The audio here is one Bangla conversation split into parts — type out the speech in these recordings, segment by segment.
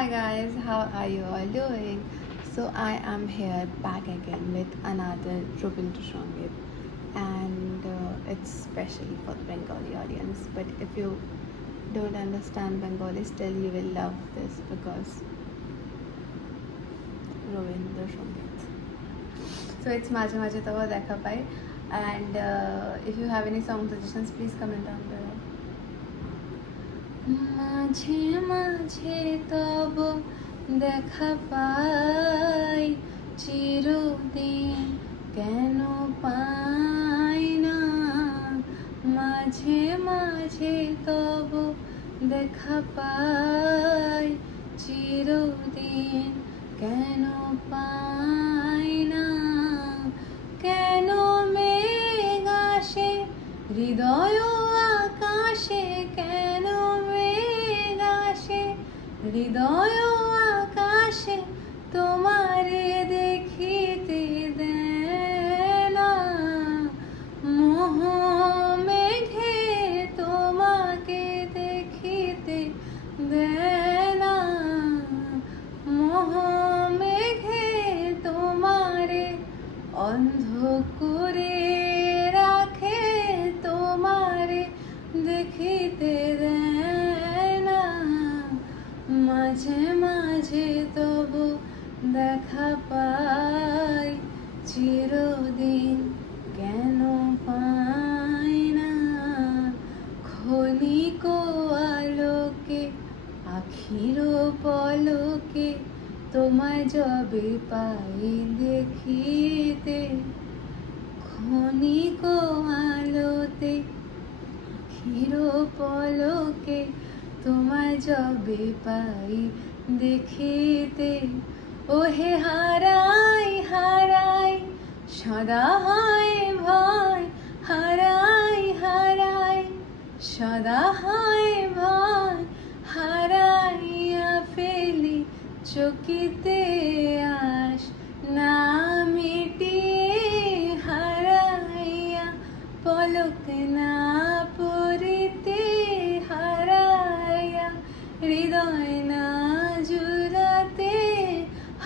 Hi guys, how are you all doing? So I am here back again with another Robinto Songit, and it's specially for the Bengali audience. But if you don't understand Bengali, still you will love this because Robinto Songit. So it's Maje Maje Taba Dekha Pai, and if you have any song suggestions, please comment down below. মাঝে মাঝে তব দেখা পাই, চিরদিন কেন পাই না। মাঝে মাঝে তব দেখা পাই, চিরদিন কেন পাই না। কেন মেঘ আসে হৃদয় আকাশে, কেন মেঘ আসে হৃদয় আকাশে, তোমারে দেখিতে দেয় না। মোহ মেঘে তোমাকে দেখিতে দেয় না। মোহ মেঘে তোমারে অন্ধ করে রাখে, তোমারে দেখিতে দেয় না। মাঝে মাঝে তবু দেখা পাই, চিরদিন কেন পাই না। ক্ষণিক আলোকে আখির পলকে, তোমায় যবে পাই দেখিতে। ক্ষণিক আলোতে আখির পলকে, তোমায় যবে পাই দেখিতে। ওহে হারাই হারাই সদা হয় ভয়, হারাই হারাই সদা হয় ভয়। হারাইয়া ফেলি চকিতে আস না মিটিয়ে, হারাইয়া পলক না পড়িতে। হারাইয়া হৃদয় না জুড়াতে,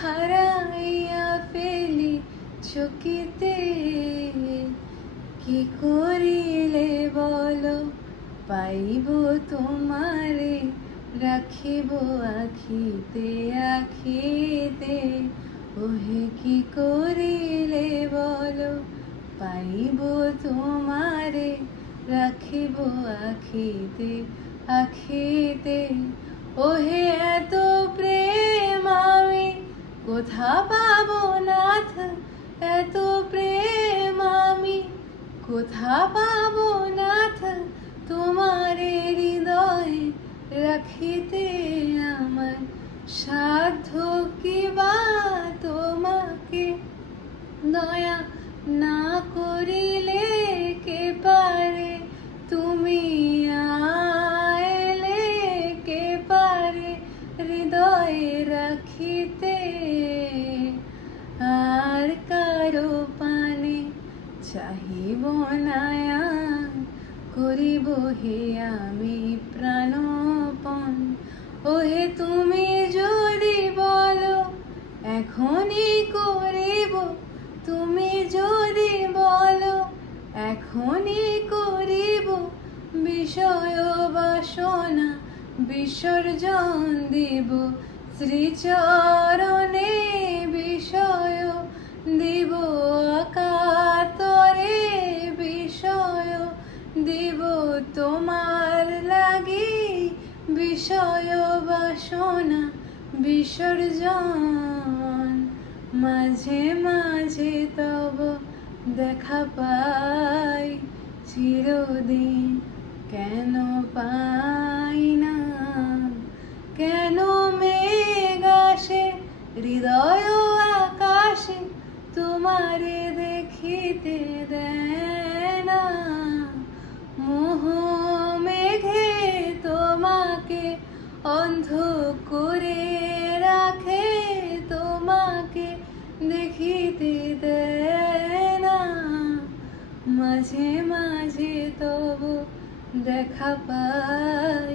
হারাইয়া ফেলি চকিতে। কি করিলে বলো পাইব তোমারে, রাখিব আখিতে আখিতে। ওহে কি করিলে বলো পাইব তোমারে, রাখিব আখিতে আখিতে। ওহে এত প্রেম আমি কোথা পাবো নাথ, এত প্রেম আমি কোথা পাবো নাথ। তোমারে হৃদয়ে রাখিতে আমার সাধ্য কি বা, তোমাকে দয়া না করিলে কে পারে। তুমি আইলে কে পারে হৃদয়ে রাখিতে। আর কারো পানে চাহিব না, করিব হে আমি প্রাণপণ। ওহে তুমি যদি বলো এখনই করিব, তুমি যদি বলো এখনই করিব। বিষয় বাসনা বিসর্জন দিব, শ্রীচরণে বিষয় দিব অকাতরে। বিষয় দিব তোমার লাগি, বিষয় বাসনা বিসর্জন। মাঝে মাঝে তব দেখা পাই, চিরদিন কেন পাই না। কেন মেঘ আসে হৃদয় আকাশে, তোমারে দেখিতে দেয় না। মোহ মেঘে তোমাকে অন্ধ করে রাখে, তোমাকে দেখিতে দেয় না। মাঝে মাঝে তবু দেখা পাই,